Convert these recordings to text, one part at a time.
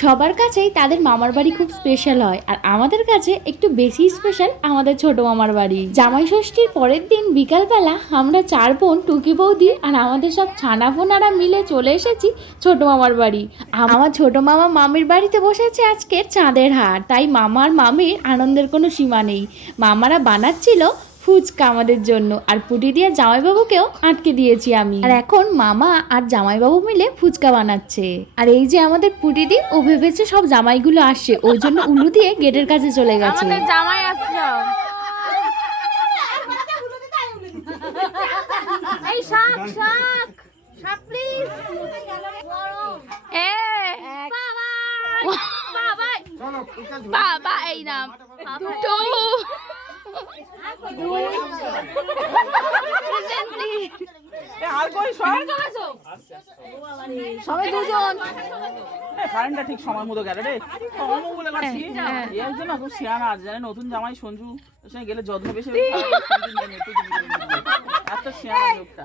সবার কাছেই তাদের মামার বাড়ি খুব স্পেশাল হয়, আর আমাদের কাছে একটু বেশি স্পেশাল আমাদের ছোট মামার বাড়ি। জামাই ষষ্ঠীর পরের দিন বিকালবেলা আমরা 4 বোন, টুকি বৌদি আর আমাদের সব ছানা ফোনারা মিলে চলে এসেছি ছোট মামার বাড়ি। আমার ছোট মামা মামির বাড়িতে বসেছে আজকের চাঁদের হাট, তাই মামা আর মামির আনন্দের কোনো সীমা নেই। মামারা বানাচ্ছিল ফুচকা আমাদের জন্য, আর পুটি দিয়ে জামাইবাবুকেও আটকে দিয়েছি আমি। আর এখন মামা আর জামাইবাবু মিলে ফুচকা বানাচ্ছে। আর এই যে আমাদের পুটি দি, ও ভেবেছে সব জামাইগুলো আসছে, ওই জন্য উলু দিয়ে গেটের কাছে চলে গেছে। আমাদের জামাই আসছে। এই শাক শাক শাক প্লিজ। এ বাবা বাবা এই নাম দুটো সবাই দুজন। কারেন্টটা ঠিক সময় মতো গেল রে, সময় মতো বলে পাচ্ছি একজন না খুব শিয়ানা আছে জানে, নতুন জামাই সঞ্জু ওর সঙ্গে গেলে যত্ন বেশি এত শিয়ানা লোকটা।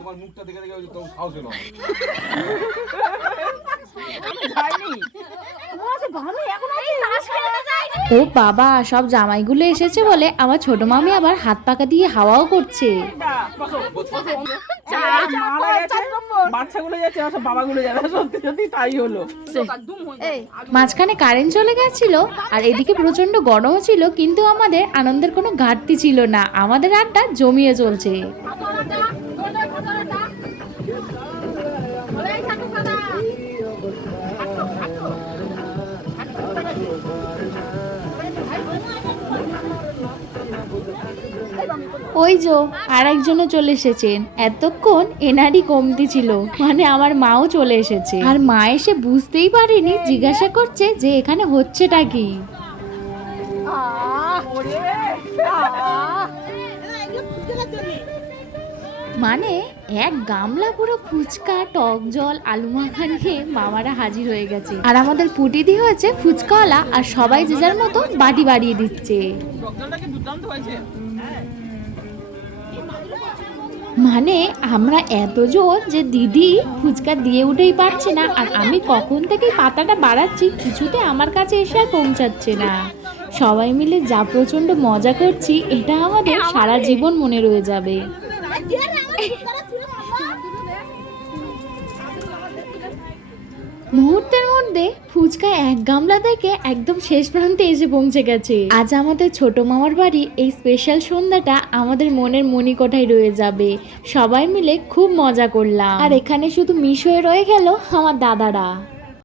তোমার মুখটা দেখে দেখে তোমার সাহস হলো ও বাবা, সব জামাইগুলো এসেছে বলে আমার ছোট মামি আবার হাত পাকা দিয়ে হাওয়াও করছে। বাচ্চাগুলো যাচ্ছে সব বাবাগুলো যাবে, সত্যি সত্যি তাই হলো। মাঝখানে কারেন্ট চলে গেছিল, আর এদিকে প্রচন্ড গরমও ছিল, কিন্তু আমাদের আনন্দের কোনো ঘাটতি ছিল না। আমাদের আড্ডা জমিয়ে চলছে। ওই যে আর একজনও চলে এসেছেন, এতক্ষণ এনারই কমতি ছিল, মানে আমার মাও চলে এসেছে। আর মা এসে বুঝতেই পারেনি, জিজ্ঞাসা করছে যে এখানে হচ্ছেটা কি। মানে এক গামলা পুরো ফুচকা, টক জল, আলু মাখা নিয়ে মামারা হাজির হয়ে গেছে। আর আমাদের পুটি দি হয়েছে ফুচকাওয়ালা, আর সবাই যে যার মতো বাটি বাড়িয়ে দিচ্ছে। মানে আমরা এতজন যে দিদি ফুচকা দিয়ে উঠেই পারছে না, আর আমি কখন থেকে পাতাটা বাড়াচ্ছি, কিছুতে আমার কাছে এসে আর পৌঁছাচ্ছে না। সবাই মিলে যা প্রচন্ড মজা করছি, এটা আমাদের সারা জীবন মনে রয়ে যাবে। মুহূর্তের মধ্যে ফুচকা এক গামলা থেকে একদম শেষ প্রান্তে এসে পৌঁছে গেছে। আজ আমাদের ছোট মামার বাড়ি এই স্পেশাল সন্ধ্যাটা আমাদের মনের মণিকোঠায় রয়ে যাবে। সবাই মিলে খুব মজা করলাম, আর এখানে শুধু মিস হয়ে রয়ে গেল আমার দাদারা।